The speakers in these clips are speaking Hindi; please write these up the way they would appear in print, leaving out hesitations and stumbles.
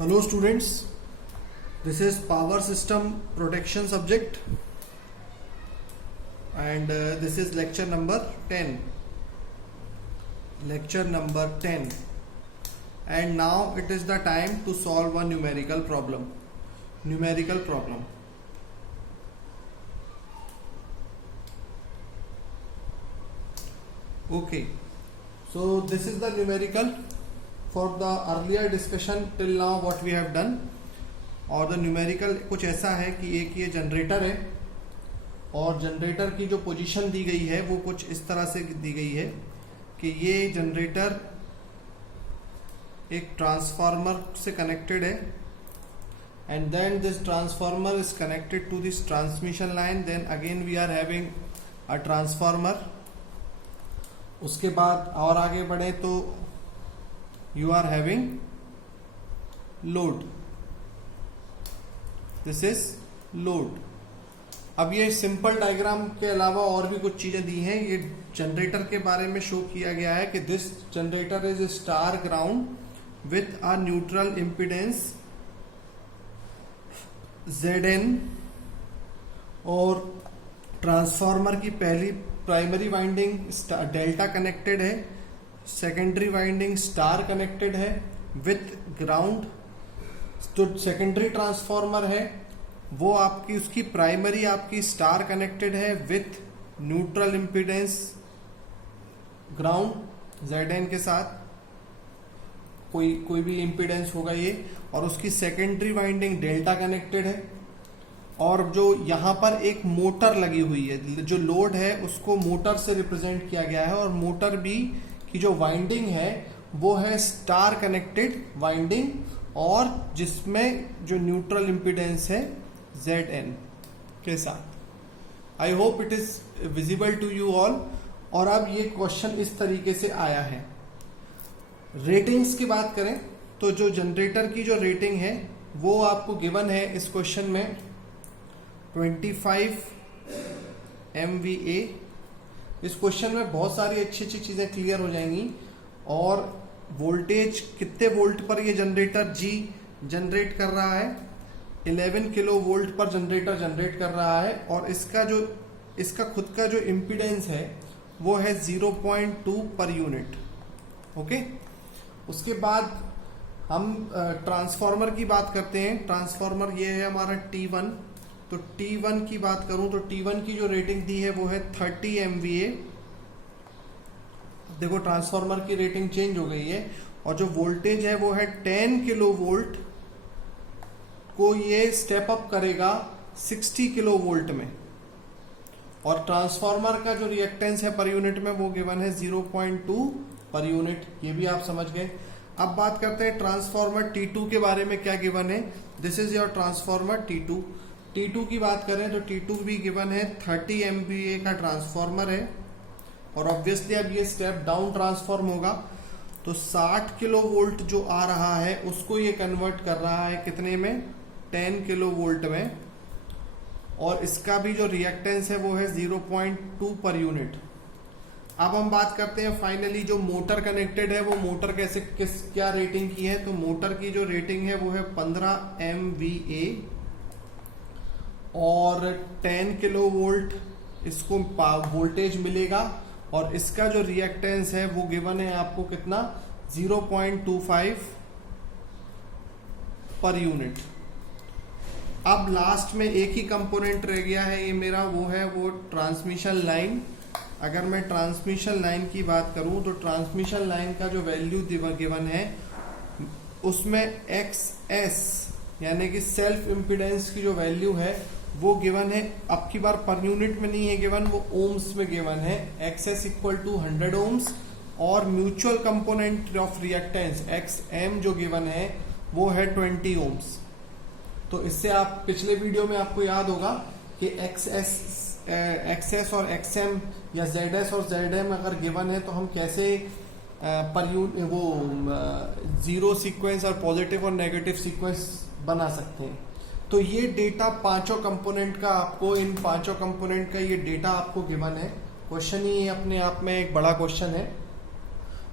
Hello students, this is power system protection subject and this is lecture number 10 and now it is the time to solve a numerical problem. Okay, so this is the numerical for the earlier discussion till now what we have done. और द न्यूमेरिकल कुछ ऐसा है कि एक ये जनरेटर है और जनरेटर की जो पोजीशन दी गई है वो कुछ इस तरह से दी गई है कि ये जनरेटर एक ट्रांसफार्मर से कनेक्टेड है and then this transformer is connected to this transmission line, then again we are having a transformer. उसके बाद और आगे बढ़े तो you are having load. This is load. अब ये सिंपल डायग्राम के अलावा और भी कुछ चीजें दी हैं. ये जनरेटर के बारे में शो किया गया है कि this generator is star ground with a neutral impedance Zn और ट्रांसफार्मर की पहली प्राइमरी वाइंडिंग डेल्टा कनेक्टेड है, सेकेंडरी वाइंडिंग स्टार कनेक्टेड है विथ ग्राउंड. तो सेकेंडरी ट्रांसफार्मर है वो आपकी उसकी प्राइमरी आपकी स्टार कनेक्टेड है with neutral impedance ground Zn के साथ, कोई भी इम्पीडेंस होगा ये, और उसकी सेकेंडरी वाइंडिंग डेल्टा कनेक्टेड है. और जो यहाँ पर एक मोटर लगी हुई है, जो लोड है उसको मोटर से रिप्रेजेंट किया गया है और मोटर भी की जो वाइंडिंग है वो है स्टार कनेक्टेड वाइंडिंग और जिसमें जो न्यूट्रल इम्पीडेंस है Zn के साथ. I hope it is visible to you all. और अब ये क्वेश्चन इस तरीके से आया है. रेटिंग्स की बात करें तो जो जनरेटर की जो रेटिंग है वो आपको गिवन है इस क्वेश्चन में 25 MVA. इस क्वेश्चन में बहुत सारी अच्छी अच्छी चीजें क्लियर हो जाएंगी. और वोल्टेज कितने वोल्ट पर ये जनरेटर G जनरेट कर रहा है, 11 किलो वोल्ट पर जनरेटर जनरेट कर रहा है. और इसका खुद का जो इम्पीडेंस है वो है 0.2 पर यूनिट. ओके, उसके बाद हम ट्रांसफार्मर की बात करते हैं. ट्रांसफार्मर ये है हमारा T1. तो T1 की बात करूं तो T1 की जो रेटिंग दी है वो है 30 MVA. देखो ट्रांसफार्मर की रेटिंग चेंज हो गई है और जो वोल्टेज है वो है 10 किलो वोल्ट को ये स्टेप अप करेगा 60 किलो वोल्ट में. और ट्रांसफार्मर का जो रिएक्टेंस है पर यूनिट में वो गिवन है 0.2 पर यूनिट. ये भी आप समझ गए. अब बात करते हैं ट्रांसफार्मर T2 के बारे में क्या गिवन है. This is your transformer T2. T2 की बात करें तो T2 भी गिवन है 30 MVA का ट्रांसफार्मर है. और ऑब्वियसली अब ये स्टेप डाउन ट्रांसफॉर्म होगा तो 60 किलो वोल्ट जो आ रहा है उसको ये कन्वर्ट कर रहा है कितने में, 10 किलो वोल्ट में. और इसका भी जो रिएक्टेंस है वो है 0.2 पर यूनिट. अब हम बात करते हैं फाइनली जो मोटर कनेक्टेड है वो मोटर क्या रेटिंग की है. तो मोटर की जो रेटिंग है वो है 15 MVA और 10 किलो वोल्ट इसको वोल्टेज मिलेगा. और इसका जो रिएक्टेंस है वो गिवन है आपको कितना, 0.25 पर यूनिट. अब लास्ट में एक ही कंपोनेंट रह गया है ये मेरा, वो ट्रांसमिशन लाइन. अगर मैं ट्रांसमिशन लाइन की बात करूं तो ट्रांसमिशन लाइन का जो वैल्यू गिवन है उसमें XS यानी कि सेल्फ इम्पीडेंस की जो वैल्यू है वो गिवन है. अब की बार पर यूनिट में नहीं है गिवन, वो ओम्स में गिवन है. XS इक्वल टू 100 ओम्स और mutual component of reactance XM जो गिवन है वो है 20 ओम्स. तो इससे आप पिछले वीडियो में आपको याद होगा कि XS और XM या ZS और ZM अगर गिवन है तो हम कैसे पर यूनिट वो जीरो सीक्वेंस और पॉजिटिव और नेगेटिव सीक्वेंस बना सकते हैं. तो ये डेटा पांचों कंपोनेंट का आपको, इन पांचों कंपोनेंट का ये डेटा आपको गिवन है. क्वेश्चन ही अपने आप में एक बड़ा क्वेश्चन है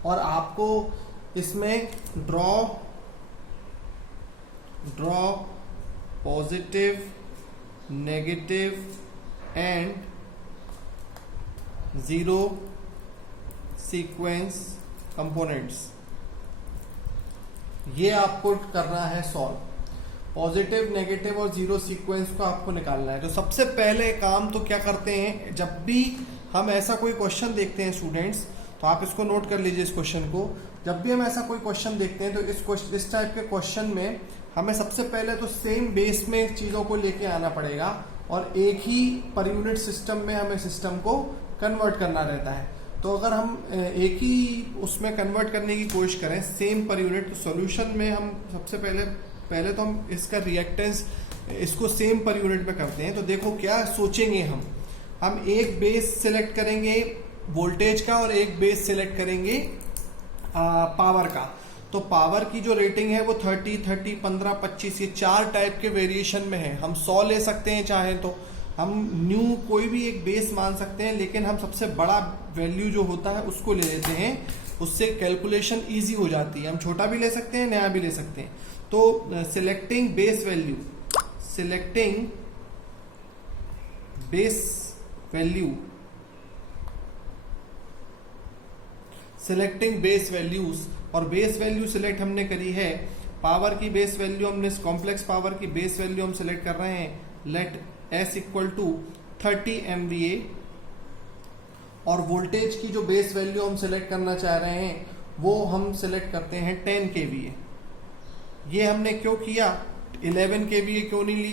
और आपको इसमें draw draw positive, negative and zero sequence components. ये आपको करना है सॉल्व। पॉजिटिव, नेगेटिव और जीरो सीक्वेंस को आपको निकालना है। तो सबसे पहले काम तो क्या करते हैं, जब भी हम ऐसा कोई क्वेश्चन देखते हैं स्टूडेंट्स, तो आप इसको नोट कर लीजिए इस क्वेश्चन को। जब भी हम ऐसा कोई क्वेश्चन देखते हैं तो इस टाइप के क्वेश्चन में हमें सबसे पहले तो सेम बेस में चीजों को लेके आना पड़ेगा और एक ही पर यूनिट सिस्टम में हमें सिस्टम को कन्वर्ट करना रहता है। तो अगर हम एक ही उसमें कन्वर्ट करने की कोशिश करें सेम पर यूनिट, तो सॉल्यूशन में हम सबसे पहले तो हम इसका रिएक्टेंस इसको सेम पर यूनिट में करते हैं। तो देखो क्या सोचेंगे हम एक बेस सिलेक्ट करेंगे वोल्टेज का और एक बेस सिलेक्ट करेंगे पावर का। तो पावर की जो रेटिंग है वो 30, 15, 25 ये 4 टाइप के वेरिएशन में है। हम 100 ले सकते हैं चाहे तो, हम न्यू कोई भी एक बेस मान सकते हैं, लेकिन हम सबसे बड़ा वैल्यू जो होता है उसको ले लेते हैं, उससे कैलकुलेशन इजी हो जाती है। हम छोटा भी ले सकते हैं, नया भी ले सकते हैं। तो selecting base value, selecting base values, और बेस वैल्यू सिलेक्ट हमने करी है पावर की बेस वैल्यू, हमने कॉम्प्लेक्स पावर की बेस वैल्यू हम सिलेक्ट कर रहे हैं let S equal to 30 MVA, और वोल्टेज की जो बेस वैल्यू हम सिलेक्ट करना चाह रहे हैं वो हम सिलेक्ट करते हैं 10 kVA। ये हमने क्यों किया, 11 kVA क्यों नहीं ली,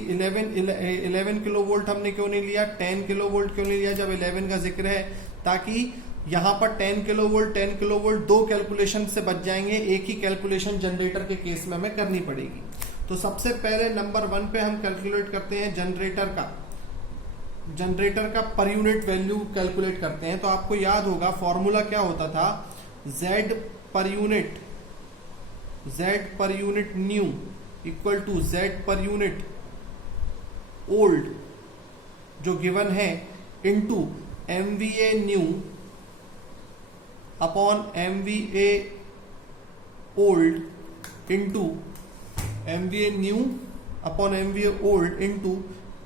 11 किलो वोल्ट हमने क्यों नहीं लिया, 10 किलो वोल्ट क्यों नहीं लिया जब 11 का जिक्र है, ताकि यहां पर 10 किलो वोल्ट दो कैलकुलेशन से बच जाएंगे, एक ही कैलकुलेशन जनरेटर के केस में हमें करनी पड़ेगी। तो सबसे पहले नंबर 1 पे हम कैलकुलेट करते हैं जनरेटर का पर यूनिट वैल्यू कैलकुलेट करते हैं। तो आपको याद होगा फॉर्मूला क्या होता था, Z per unit new equal to Z per unit old जो गिवन है into MVA new upon MVA old into MVA new upon MVA old into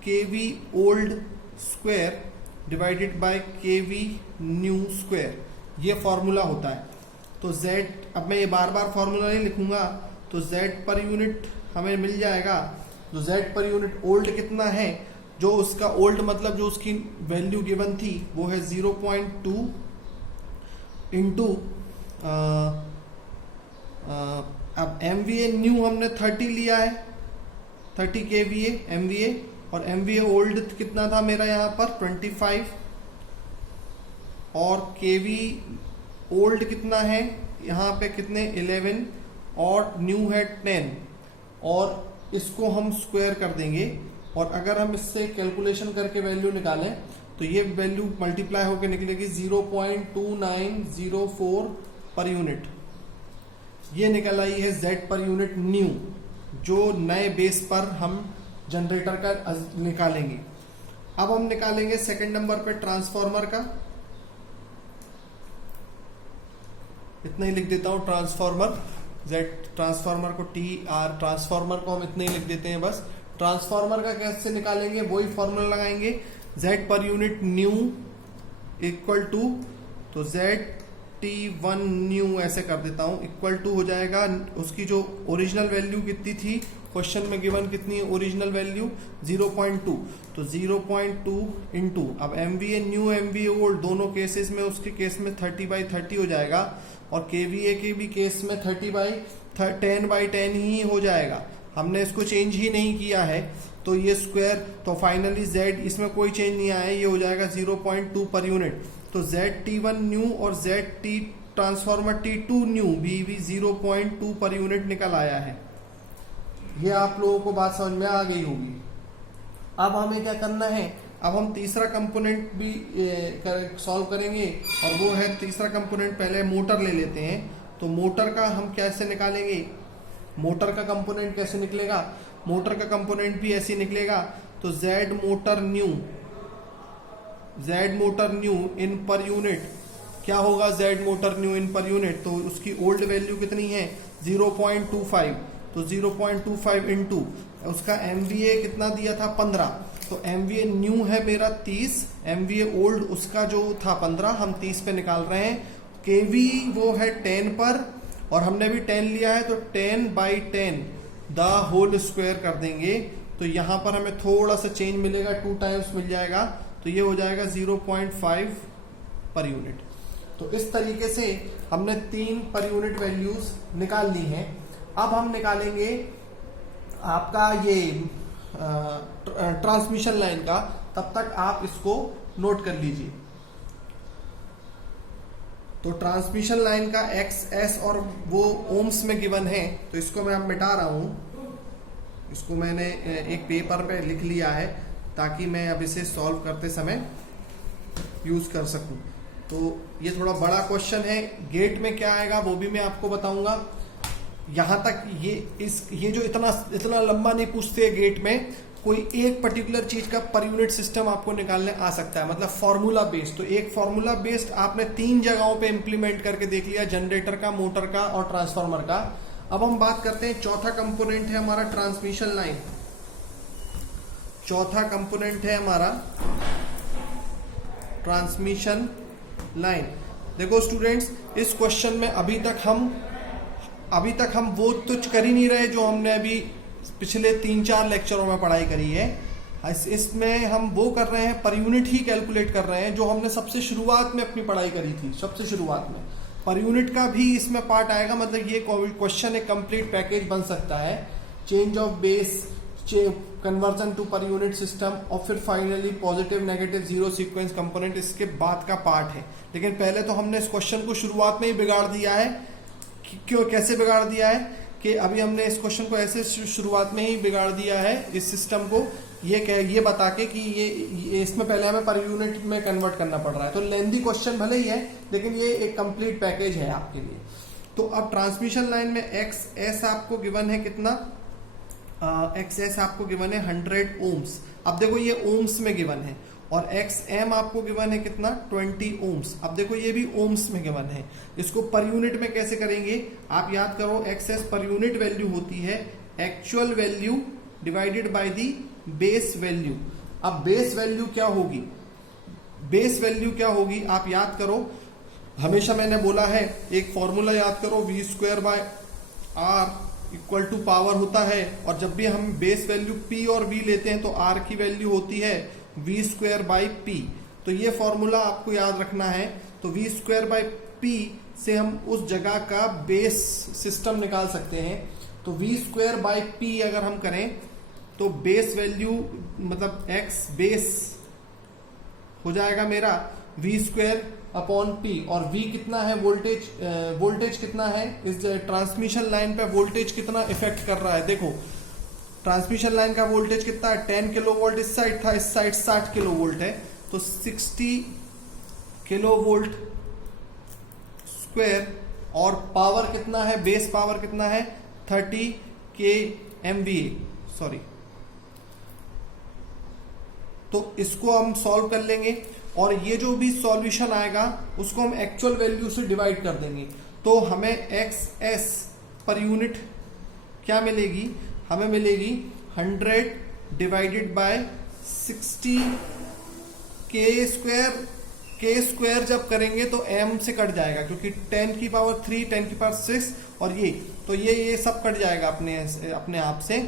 KV old square divided by KV new square. ये फॉर्मूला होता है। तो Z, अब मैं ये बार बार फॉर्मूला नहीं लिखूंगा, तो Z पर यूनिट हमें मिल जाएगा। तो Z पर यूनिट ओल्ड कितना है, जो उसका ओल्ड मतलब जो उसकी वैल्यू गिवन थी वो है 0.2 इंटू अब MVA न्यू हमने 30 लिया है, 30 kVA MVA, और MVA ओल्ड कितना था मेरा यहाँ पर 25, और KV ओल्ड कितना है यहाँ पे कितने 11, और न्यू है 10, और इसको हम स्क्वायर कर देंगे। और अगर हम इससे कैलकुलेशन करके वैल्यू निकालें तो ये वैल्यू मल्टीप्लाई होकर निकलेगी 0.2904 पर यूनिट। ये निकल आई है Z पर यूनिट न्यू, जो नए बेस पर हम जनरेटर का निकालेंगे। अब हम निकालेंगे सेकंड नंबर पे ट्रांसफार्मर का। इतना ही लिख देता हूं, ट्रांसफार्मर Z, ट्रांसफार्मर को TR, ट्रांसफार्मर को हम इतना ही लिख देते हैं बस। ट्रांसफार्मर का कैसे निकालेंगे, वही फॉर्मूला लगाएंगे, Z per unit new equal to, तो ZT1 न्यू ऐसे कर देता हूं, इक्वल टू हो जाएगा उसकी जो ओरिजिनल वैल्यू कितनी थी क्वेश्चन में गिवन, कितनी है ओरिजिनल वैल्यू 0.2, तो 0.2 इंटू अब MVA न्यू MVA ओल्ड दोनों केसेस में, उसके केस में 30/30 हो जाएगा, और KVA के भी केस में 10/10 ही हो जाएगा। हमने इसको चेंज ही नहीं किया है, तो ये स्क्वायर, तो फाइनली Z इसमें कोई चेंज नहीं आया, ये हो जाएगा 0.2 पर यूनिट। तो ZT1 न्यू और ZT ट्रांसफार्मर T2 न्यू भी 0.2 पर यूनिट निकल आया है। ये आप लोगों को बात समझ में आ गई होगी। अब हमें क्या करना है, अब हम तीसरा कंपोनेंट भी सॉल्व करेंगे, और वो है तीसरा कंपोनेंट, पहले मोटर ले लेते हैं। तो मोटर का हम कैसे निकालेंगे, मोटर का कंपोनेंट कैसे निकलेगा, मोटर का कंपोनेंट भी ऐसे निकलेगा। तो Z motor new in per unit क्या होगा, Z motor new in per unit, तो उसकी ओल्ड वैल्यू कितनी है 0.25, तो तो 0.25 इंटू उसका MVA कितना दिया था 15, तो MVA न्यू है मेरा 30, MVA ओल्ड उसका जो था 15, हम 30 पे निकाल रहे हैं। KV वो है 10 पर और हमने भी 10 लिया है, तो 10/10 द होल स्क्वायर कर देंगे। तो यहाँ पर हमें थोड़ा सा चेंज मिलेगा, 2 टाइम्स मिल जाएगा, तो ये हो जाएगा 0.5 पर यूनिट। तो इस तरीके से हमने 3 पर यूनिट वैल्यूज निकाल ली हैं। अब हम निकालेंगे आपका ये ट्रांसमिशन लाइन का, तब तक आप इसको नोट कर लीजिए। तो ट्रांसमिशन लाइन का XS और वो ओम्स में गिवन है, तो इसको मैं अब मिटा रहा हूं। इसको मैंने एक पेपर पे लिख लिया है ताकि मैं अब इसे सॉल्व करते समय यूज कर सकूं। तो ये थोड़ा बड़ा क्वेश्चन है, गेट में क्या आएगा वो भी मैं आपको बताऊंगा। यहां तक ये जो इतना लंबा नहीं पूछते गेट में, कोई एक पर्टिकुलर चीज का पर यूनिट सिस्टम आपको निकालने आ सकता है, मतलब फॉर्मूला बेस्ड। तो एक फॉर्मूला बेस्ड आपने 3 जगहों पे इंप्लीमेंट करके देख लिया, जनरेटर का, मोटर का और ट्रांसफार्मर का। अब हम बात करते हैं, चौथा कंपोनेंट है हमारा ट्रांसमिशन लाइन। चौथा कंपोनेंट है हमारा ट्रांसमिशन लाइन। देखो स्टूडेंट्स, इस क्वेश्चन में अभी तक हम वो तो कर ही नहीं रहे जो हमने अभी पिछले 3-4 लेक्चरों में पढ़ाई करी है। इसमें हम वो कर रहे हैं, पर यूनिट ही कैलकुलेट कर रहे हैं जो हमने सबसे शुरुआत में अपनी पढ़ाई करी थी। सबसे शुरुआत में पर यूनिट का भी इसमें पार्ट आएगा, मतलब ये क्वेश्चन एक कंप्लीट पैकेज बन सकता है। Change of base, conversion to per unit system, और फिर finally positive negative zero sequence component इसके बाद का पार्ट है। लेकिन पहले तो हमने इस क्वेश्चन को शुरुआत में ही बिगाड़ दिया है। क्यों, कैसे बिगाड़ दिया है कि अभी हमने इस क्वेश्चन को ऐसे शुरुआत में ही बिगाड़ दिया है, इस सिस्टम को ये बता के कि ये इसमें पहले हमें पर यूनिट में कन्वर्ट करना पड़ रहा है। तो लेंथी क्वेश्चन भले ही है, लेकिन ये एक कंप्लीट पैकेज है आपके लिए। तो अब ट्रांसमिशन लाइन में XS आपको गिवन है कितना, XS आपको गिवन है 100 ओम्स। अब देखो ये ओम्स में गिवन है, और XM आपको गिवन है कितना 20 ओम्स। अब देखो ये भी ओम्स में गिवन है। इसको पर यूनिट में कैसे करेंगे, आप याद करो, XS पर यूनिट वैल्यू होती है actual value divided by the base value. अब बेस वैल्यू क्या होगी, बेस वैल्यू क्या होगी आप याद करो, हमेशा मैंने बोला है एक फॉर्मूला याद करो, V²/R इक्वल टू पावर होता है, और जब भी हम बेस वैल्यू P और V लेते हैं तो R की वैल्यू होती है V²/P। तो ये फॉर्मूला आपको याद रखना है। तो V²/P से हम उस जगह का बेस सिस्टम निकाल सकते हैं। तो V²/P अगर हम करें तो बेस वैल्यू मतलब X बेस हो जाएगा मेरा V²/P, और V कितना है, वोल्टेज कितना है, इस ट्रांसमिशन लाइन पे वोल्टेज कितना इफेक्ट कर रहा है। देखो ट्रांसमिशन लाइन का वोल्टेज कितना है, 10 किलो वोल्ट इस साइड था, इस साइड 60 किलो वोल्ट है, तो 60 किलो वोल्ट स्क्वायर, और पावर कितना है, बेस पावर कितना है 30 kVA, सॉरी। तो इसको हम सॉल्व कर लेंगे, और ये जो भी सॉल्यूशन आएगा उसको हम एक्चुअल वैल्यू से डिवाइड कर देंगे। तो हमें XS पर यूनिट क्या मिलेगी, हमें मिलेगी 100 डिवाइडेड बाय 60 k स्क्वायर जब करेंगे तो m से कट जाएगा, क्योंकि 10⁻3 10⁻6 और ये सब कट जाएगा अपने आप से।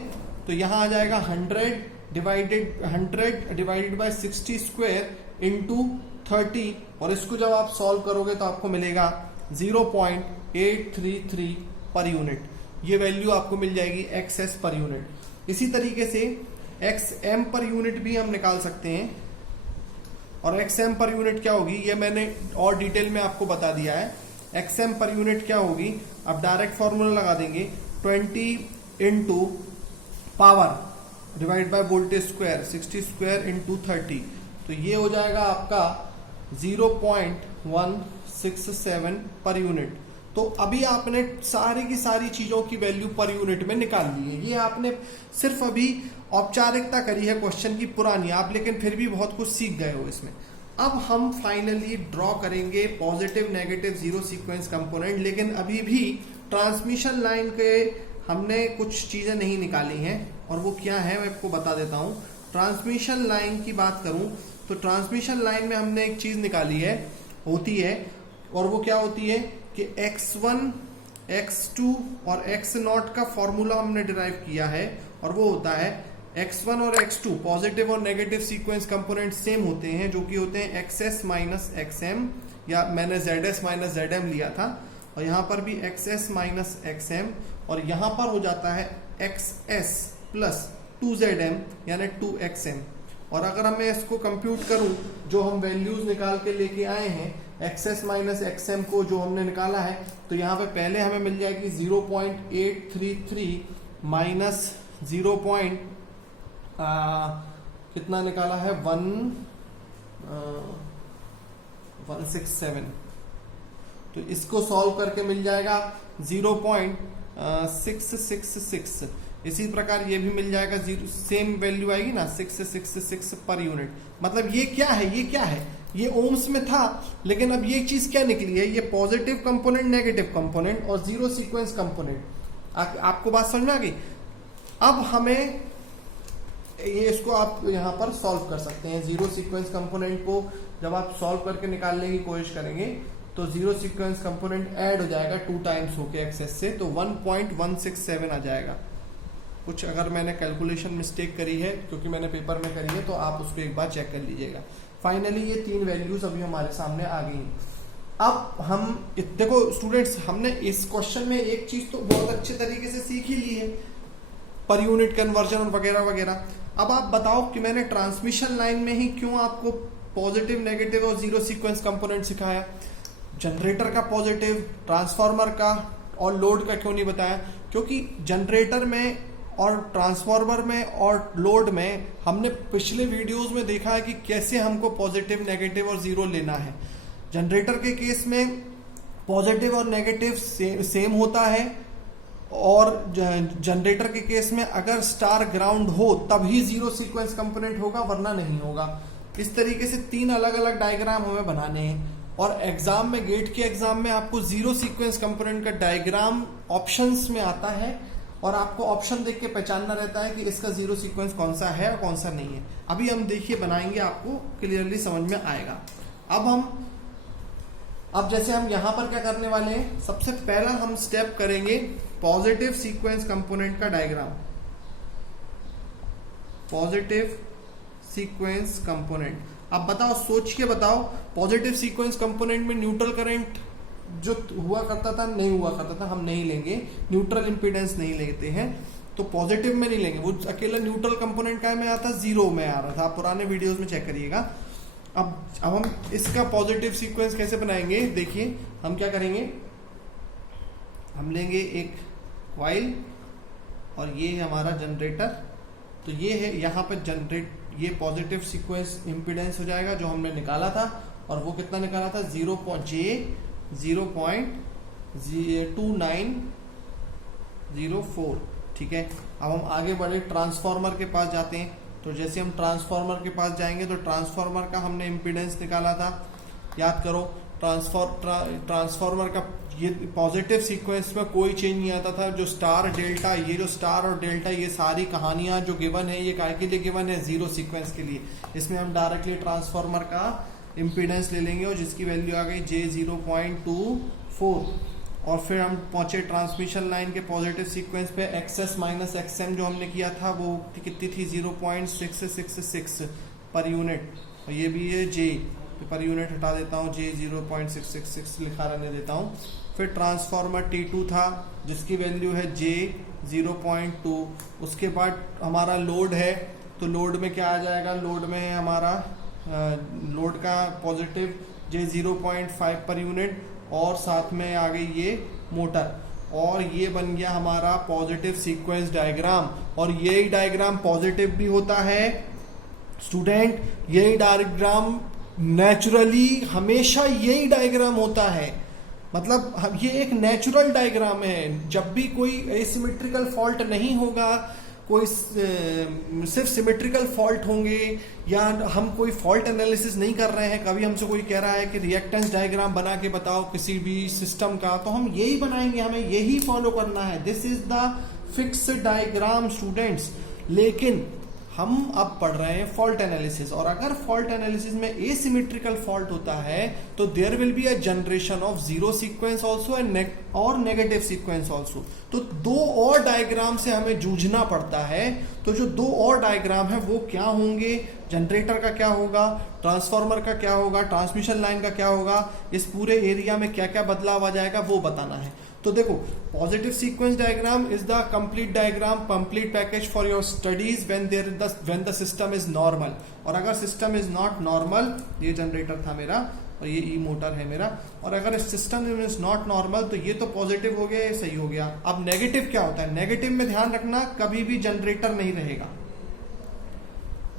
तो यहां आ जाएगा 100 डिवाइडेड बाय 60 स्क्वायर इंटू 30, और इसको जब आप सॉल्व करोगे तो आपको मिलेगा 0.833 पर यूनिट। ये वैल्यू आपको मिल जाएगी XS पर यूनिट। इसी तरीके से XM पर यूनिट भी हम निकाल सकते हैं, और XM पर यूनिट क्या होगी ये मैंने और डिटेल में आपको बता दिया है। XM पर यूनिट क्या होगी, अब डायरेक्ट फॉर्मूला लगा देंगे, 20 into power divide by voltage square 60 square into 30, तो ये हो जाएगा आपका 0.167 पर यूनिट। तो अभी आपने सारी की सारी चीजों की वैल्यू पर यूनिट में निकाल ली है। ये आपने सिर्फ अभी औपचारिकता करी है क्वेश्चन की पुरानी, आप लेकिन फिर भी बहुत कुछ सीख गए हो इसमें। अब हम फाइनली ड्रॉ करेंगे positive negative zero sequence component, लेकिन अभी भी ट्रांसमिशन लाइन के हमने कुछ चीजें नहीं निकाली हैं, और वो क्या है मैं आपको बता देता हूँ। ट्रांसमिशन लाइन की बात करूं तो ट्रांसमिशन लाइन में हमने एक चीज निकाली है, होती है, और वो क्या होती है कि x1, x2 और x0 का फॉर्मूला हमने डिराइव किया है, और वो होता है x1 और x2 पॉजिटिव और नेगेटिव सीक्वेंस कंपोनेंट सेम होते हैं, जो कि होते हैं xs माइनस xm, या मैंने zs माइनस zm लिया था, और यहाँ पर भी xs माइनस xm, और यहाँ पर हो जाता है xs प्लस 2zm यानी 2xm। और अगर मैं इसको कंप्यूट करूं, जो हम वैल्यूज निकाल के लेके आए हैं xs माइनस xm को जो हमने निकाला है, तो यहाँ पे पहले हमें मिल जाएगी 0.833 माइनस 0. कितना निकाला है 167, तो इसको सॉल्व करके मिल जाएगा 0.666। इसी प्रकार ये भी मिल जाएगा, सेम वैल्यू आएगी ना 666 पर यूनिट। मतलब ये क्या है, ये क्या है, ये ओम्स में था, लेकिन अब ये चीज क्या निकली है, ये पॉजिटिव कंपोनेंट, नेगेटिव कंपोनेंट और जीरो सीक्वेंस कंपोनेंट। आपको बात समझ में आ गई। अब हमें ये इसको आप यहाँ पर सॉल्व कर सकते हैं। जीरो सीक्वेंस कंपोनेंट को जब आप सॉल्व करके निकालने की कोशिश करेंगे तो जीरो सीक्वेंस कंपोनेंट ऐड हो जाएगा 2 टाइम्स होके एक्सेस से, तो 1.167 आ जाएगा। कुछ अगर मैंने कैलकुलेशन मिस्टेक करी है, क्योंकि मैंने पेपर में करी है, तो आप उसको एक बार चेक कर लीजिएगा। फाइनली ये 3 वैल्यूज अभी हमारे सामने आ गई। अब हम देखो स्टूडेंट्स, हमने इस क्वेश्चन में एक चीज तो बहुत अच्छे तरीके से सीख ही ली है, पर यूनिट कन्वर्जन और वगैरह वगैरह। अब आप बताओ कि मैंने ट्रांसमिशन लाइन में ही क्यों आपको पॉजिटिव, नेगेटिव और जीरो सीक्वेंस कंपोनेंट सिखाया, जनरेटर का पॉजिटिव, ट्रांसफार्मर का और लोड का क्यों नहीं बताया? क्योंकि जनरेटर में और ट्रांसफार्मर में और लोड में हमने पिछले वीडियोस में देखा है कि कैसे हमको पॉजिटिव, नेगेटिव और जीरो लेना है। जनरेटर के केस में पॉजिटिव और नेगेटिव सेम होता है, और जनरेटर के केस में अगर स्टार ग्राउंड हो तभी जीरो सीक्वेंस कंपोनेंट होगा, वरना नहीं होगा। इस तरीके से 3 अलग अलग डायग्राम हमें बनाने हैं, और एग्जाम में, गेट के एग्जाम में आपको जीरो सीक्वेंस कंपोनेंट का डायग्राम ऑप्शंस में आता है, और आपको ऑप्शन देख के पहचानना रहता है कि इसका जीरो सीक्वेंस कौन सा है और कौन सा नहीं है। अभी हम देखिए बनाएंगे, आपको क्लियरली समझ में आएगा। अब जैसे हम यहां पर क्या करने वाले हैं, सबसे पहला हम स्टेप करेंगे पॉजिटिव सीक्वेंस कंपोनेंट का डायग्राम। पॉजिटिव सीक्वेंस कंपोनेंट, अब बताओ, सोच के बताओ, पॉजिटिव सीक्वेंस कंपोनेंट में न्यूट्रल करंट जो हुआ करता था, नहीं हुआ करता था, हम नहीं लेंगे। न्यूट्रल इंपीडेंस नहीं लेते हैं, तो पॉजिटिव में नहीं लेंगे। वो अकेला न्यूट्रल कंपोनेंट का में आता, जीरो में आ रहा था, आप पुराने वीडियोस में चेक करिएगा। अब हम इसका पॉजिटिव सीक्वेंस कैसे बनाएंगे, देखिए हम क्या करेंगे, हम लेंगे एक कॉइल, और ये है हमारा जनरेटर। तो ये है यहाँ पर ये पॉजिटिव सीक्वेंस इंपीडेंस हो जाएगा जो हमने निकाला था, और वो कितना निकाला था, 0.2904। ठीक है। अब हम आगे बढ़े, ट्रांसफार्मर के पास जाते हैं। तो जैसे हम ट्रांसफार्मर के पास जाएंगे तो ट्रांसफार्मर का हमने इंपीडेंस निकाला था, याद करो। ट्रांसफार्मर का ये पॉजिटिव सीक्वेंस में कोई चेंज नहीं आता था। जो स्टार डेल्टा, ये जो स्टार और डेल्टा, ये सारी कहानियां जो गिवन है, ये काय के लिए गिवन है, जीरो सीक्वेंस के लिए। इसमें हम डायरेक्टली ट्रांसफार्मर का इंपीडेंस ले लेंगे, और जिसकी वैल्यू आ गई J0.24। और फिर हम पहुंचे ट्रांसमिशन लाइन के पॉजिटिव सीक्वेंस पे, XS माइनस XM जो हमने किया था वो कितनी थी, 0.666 पर यूनिट। और ये भी है J, पर यूनिट हटा देता हूँ, J 0.666 लिखा रहने देता हूँ। फिर ट्रांसफार्मर T2 था जिसकी वैल्यू है J 0.2। उसके बाद हमारा लोड है, तो लोड में क्या आ जाएगा, लोड में हमारा लोड का पॉजिटिव J 0.5 पर यूनिट, और साथ में आ गई ये मोटर, और ये बन गया हमारा पॉजिटिव सीक्वेंस डायग्राम। और यही डायग्राम पॉजिटिव भी होता है स्टूडेंट, यही डायग्राम नेचुरली हमेशा यही डायग्राम होता है। मतलब ये एक नेचुरल डायग्राम है। जब भी कोई एसिमेट्रिकल फॉल्ट नहीं होगा, कोई सिर्फ सिमेट्रिकल फॉल्ट होंगे, या हम कोई फॉल्ट एनालिसिस नहीं कर रहे हैं, कभी हमसे कोई कह रहा है कि रिएक्टेंस डायग्राम बना के बताओ किसी भी सिस्टम का, तो हम यही बनाएंगे, हमें यही फॉलो करना है। This is the fixed diagram students, लेकिन हम अब पढ़ रहे हैं फॉल्ट एनालिसिस, और अगर फॉल्ट एनालिसिस में एसिमेट्रिकल फॉल्ट होता है तो there will be a generation of zero sequence also and और नेगेटिव सीक्वेंस आल्सो। तो दो और डायग्राम से हमें जूझना पड़ता है। तो जो दो और डायग्राम है वो क्या होंगे, जनरेटर का क्या होगा, ट्रांसफार्मर का क्या होगा, ट्रांसमिशन लाइन का क्या होगा, इस पूरे एरिया में क्या क्या बदलाव आ जाएगा वो बताना है। तो देखो, positive sequence diagram is the complete diagram, complete package for your studies when the system is normal. और अगर सिस्टम इज नॉट नॉर्मल, ये जनरेटर था मेरा और ये ई मोटर है मेरा, और अगर सिस्टम इज नॉट नॉर्मल तो ये तो पॉजिटिव हो गया, ये सही हो गया। अब नेगेटिव क्या होता है, नेगेटिव में ध्यान रखना कभी भी जनरेटर नहीं रहेगा।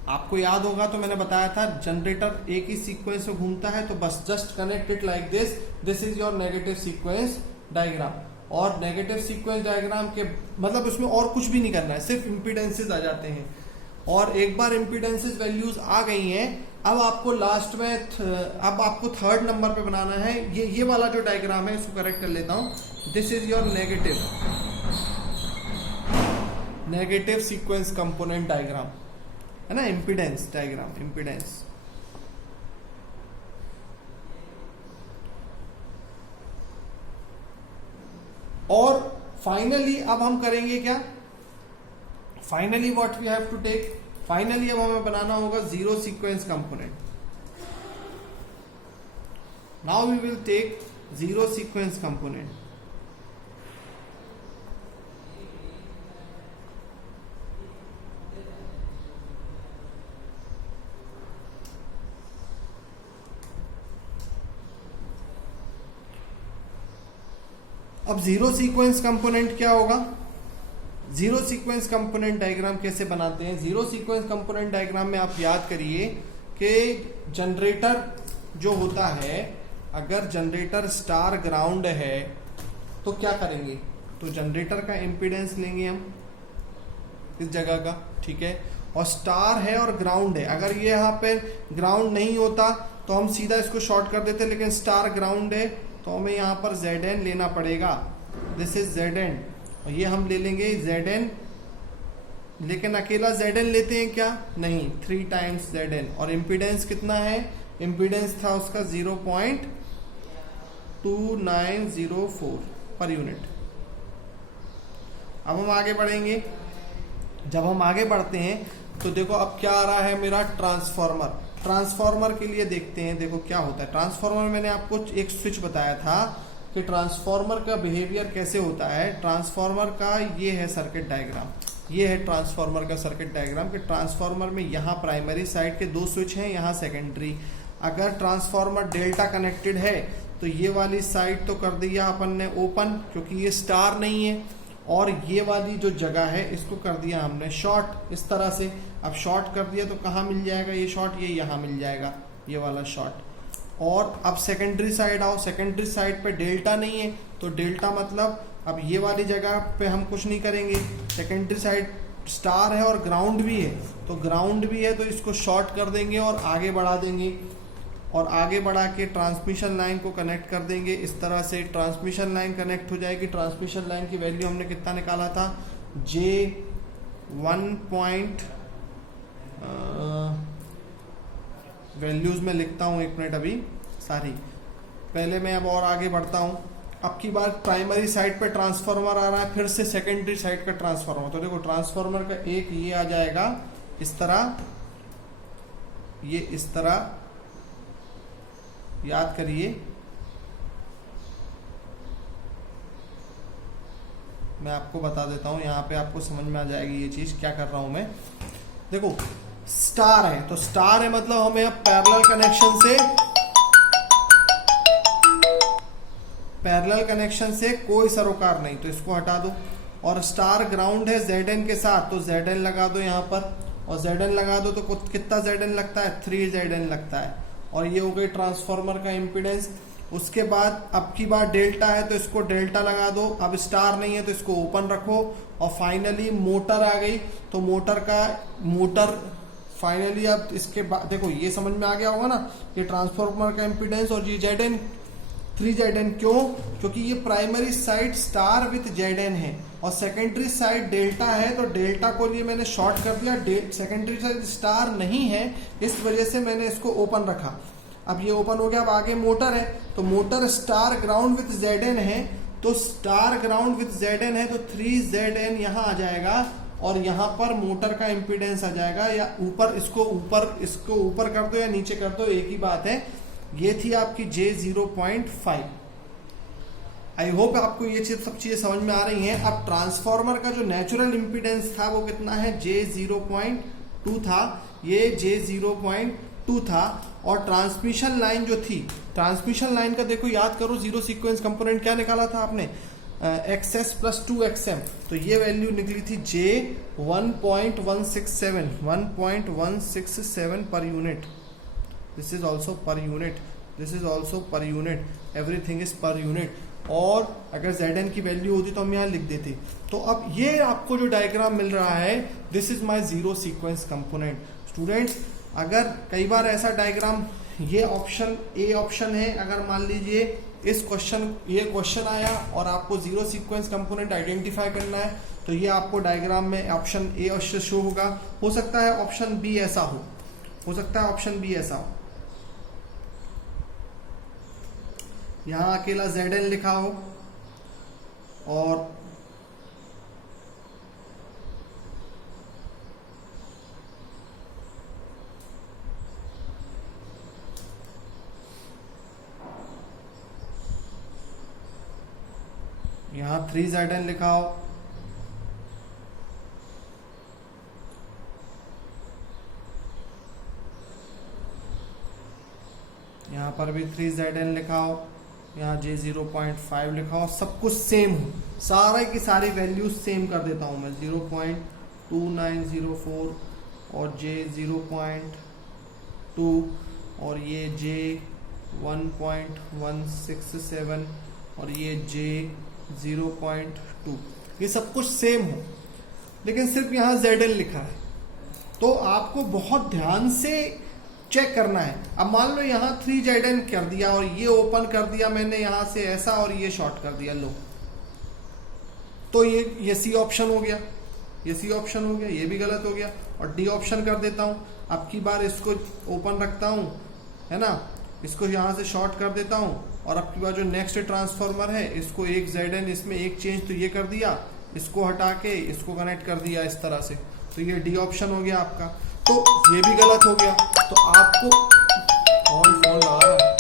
आपको याद होगा तो मैंने बताया था जनरेटर एक ही सीक्वेंस में घूमता है, तो बस just connect it like this, this is your negative sequence diagram. और नेगेटिव सीक्वेंस डायग्राम के मतलब उसमें और कुछ भी नहीं करना है, सिर्फ इंपीडेंसेस आ जाते हैं। और एक बार इंपीडेंसेस वैल्यूज आ गई हैं, अब आपको लास्ट में अब आपको थर्ड नंबर पे बनाना है ये वाला जो डायग्राम है, इसको करेक्ट कर लेता हूं। This is your negative sequence component diagram, है ना, इंपीडेंस डायग्राम, इंपीडेंस। और फाइनली अब हम करेंगे क्या, finally what we have to take, finally अब हमें बनाना होगा zero sequence component. Now we will take zero sequence component. अब जीरो सीक्वेंस कंपोनेंट क्या होगा, जीरो सीक्वेंस कंपोनेंट डायग्राम कैसे बनाते हैं। जीरो सीक्वेंस कंपोनेंट डायग्राम में आप याद करिए कि जनरेटर जो होता है, अगर जनरेटर स्टार ग्राउंड है तो क्या करेंगे, तो जनरेटर का इंपीडेंस लेंगे हम इस जगह का, ठीक है, और स्टार है और ग्राउंड है। अगर ये यहाँ पे ग्राउंड नहीं होता तो हम सीधा इसको शॉर्ट कर देते, लेकिन स्टार ग्राउंड है तो हमें यहाँ पर Zn लेना पड़ेगा। दिस इज Zn, और ये हम ले लेंगे Zn, लेकिन अकेला Zn लेते हैं क्या, नहीं, 3 टाइम्स Zn। और इम्पीडेंस कितना है, इम्पीडेंस था उसका 0.2904 पर यूनिट। अब हम आगे बढ़ेंगे, जब हम आगे बढ़ते हैं तो देखो अब क्या आ रहा है मेरा ट्रांसफार्मर। ट्रांसफार्मर के लिए देखते हैं, देखो क्या होता है ट्रांसफार्मर। मैंने आपको एक स्विच बताया था कि ट्रांसफार्मर का बिहेवियर कैसे होता है। ट्रांसफार्मर का ये है सर्किट डायग्राम, ये है ट्रांसफार्मर का सर्किट डायग्राम कि ट्रांसफार्मर में यहाँ प्राइमरी साइड के 2 स्विच हैं, यहाँ सेकेंडरी। अगर ट्रांसफार्मर डेल्टा कनेक्टेड है तो ये वाली साइड तो कर दिया अपन ने ओपन, क्योंकि ये स्टार नहीं है, और ये वाली जो जगह है इसको कर दिया हमने शॉर्ट, इस तरह से। अब शॉर्ट कर दिया तो कहाँ मिल जाएगा ये शॉर्ट, ये यहाँ मिल जाएगा, ये वाला शॉर्ट। और अब सेकेंडरी साइड आओ, सेकेंडरी साइड पे डेल्टा नहीं है, तो डेल्टा मतलब अब ये वाली जगह पे हम कुछ नहीं करेंगे। सेकेंडरी साइड स्टार है और ग्राउंड भी है, तो ग्राउंड भी है तो इसको शॉर्ट कर देंगे और आगे बढ़ा देंगे, और आगे बढ़ा के ट्रांसमिशन लाइन को कनेक्ट कर देंगे। इस तरह से ट्रांसमिशन लाइन कनेक्ट हो जाएगी। ट्रांसमिशन लाइन की वैल्यू हमने कितना निकाला था, J1 वैल्यूज में लिखता हूँ, 1 मिनट अभी सारी, पहले मैं अब और आगे बढ़ता हूँ। अब की बार प्राइमरी साइड पे ट्रांसफार्मर आ रहा है, फिर से सेकेंडरी साइड का ट्रांसफार्मर। तो देखो ट्रांसफार्मर का एक ये आ जाएगा इस तरह, ये इस तरह, याद करिए, मैं आपको बता देता हूं, यहां पे आपको समझ में आ जाएगी ये चीज क्या कर रहा हूं मैं। देखो स्टार है तो स्टार है मतलब हमें अब पैरेलल कनेक्शन से कोई सरोकार नहीं, तो इसको हटा दो। और स्टार ग्राउंड है Zn के साथ, तो Zn लगा दो यहाँ पर, और Zn लगा दो तो कितना Zn लगता है, 3 Zn लगता है। और ये हो गई ट्रांसफार्मर का इम्पीडेंस। उसके बाद अब की बार डेल्टा है तो इसको डेल्टा लगा दो, अब स्टार नहीं है तो इसको ओपन रखो। और फाइनली मोटर आ गई, तो मोटर फाइनली अब इसके बाद देखो ये समझ में आ गया होगा ना, ये ट्रांसफार्मर का इम्पीडेंस और ये Zn 3 Zn। क्यों, क्योंकि ये primary side star with Zn है, और सेकेंडरी साइड डेल्टा है, तो डेल्टा को लिए मैंने शॉर्ट कर दिया, सेकेंडरी साइड स्टार नहीं है, इस वजह से मैंने इसको ओपन रखा। अब ये ओपन हो गया। अब आगे मोटर है, तो motor star ground with Zn है, तो स्टार ग्राउंड विथ Zn है, तो 3Zn यहाँ आ जाएगा और यहाँ पर मोटर का इम्पीडेंस आ जाएगा, या इसको ऊपर कर दो या नीचे कर दो, एक ही बात है। ये थी आपकी J0.5। आई होप आपको ये सब चीजें समझ में आ रही हैं। अब ट्रांसफार्मर का जो नेचुरल इम्पीडेंस था वो कितना है, J0.2 था, ये J0.2 था। और ट्रांसमिशन लाइन जो थी, ट्रांसमिशन लाइन का देखो याद करो, जीरो सीक्वेंस कंपोनेंट क्या निकाला था आपने, XS + 2XM, तो ये वैल्यू निकली थी J1.167 per unit. This is also per unit, this is also per unit, everything is per unit. और अगर Zn की वैल्यू होती तो हम यहाँ लिख देते। तो अब ये आपको जो डायग्राम मिल रहा है, this is my zero sequence component. Students, अगर कई बार ऐसा डायग्राम, ये ऑप्शन ए ऑप्शन है, अगर मान लीजिए ये क्वेश्चन आया और आपको जीरो सीक्वेंस कंपोनेंट आइडेंटिफाई करना है, तो ये आपको डायग्राम में ऑप्शन ए शो होगा। हो सकता है ऑप्शन बी ऐसा हो सकता है ऑप्शन बी ऐसा हो, यहां अकेला Zn लिखा हो और यहाँ 3Zn लिखा हो, यहाँ पर भी 3Zn लिखा हो, यहाँ J0.5 लिखा हो, सब कुछ सेम हो, सारे की सारी वैल्यूज सेम कर देता हूँ मैं, 0.2904 और J0.2 और ये J1.167 और ये J0.2, ये सब कुछ सेम हो, लेकिन सिर्फ यहाँ Zn लिखा है। तो आपको बहुत ध्यान से चेक करना है। अब मान लो यहाँ 3Zn कर दिया और ये ओपन कर दिया मैंने यहाँ से ऐसा और ये शॉर्ट कर दिया, लो, तो ये सी ऑप्शन हो गया, ये सी ऑप्शन हो गया, ये भी गलत हो गया। और डी ऑप्शन कर देता हूँ, अब की बार इसको ओपन रखता हूँ, है ना, इसको यहाँ से शॉर्ट कर देता हूँ, और अब की बार जो नेक्स्ट ट्रांसफार्मर है, इसको एक Zn, इसमें एक चेंज तो ये कर दिया, इसको हटा के इसको कनेक्ट कर दिया इस तरह से, तो ये डी ऑप्शन हो गया आपका। तो ये भी गलत हो गया। तो आपको ऑन फोन लगा रहा है।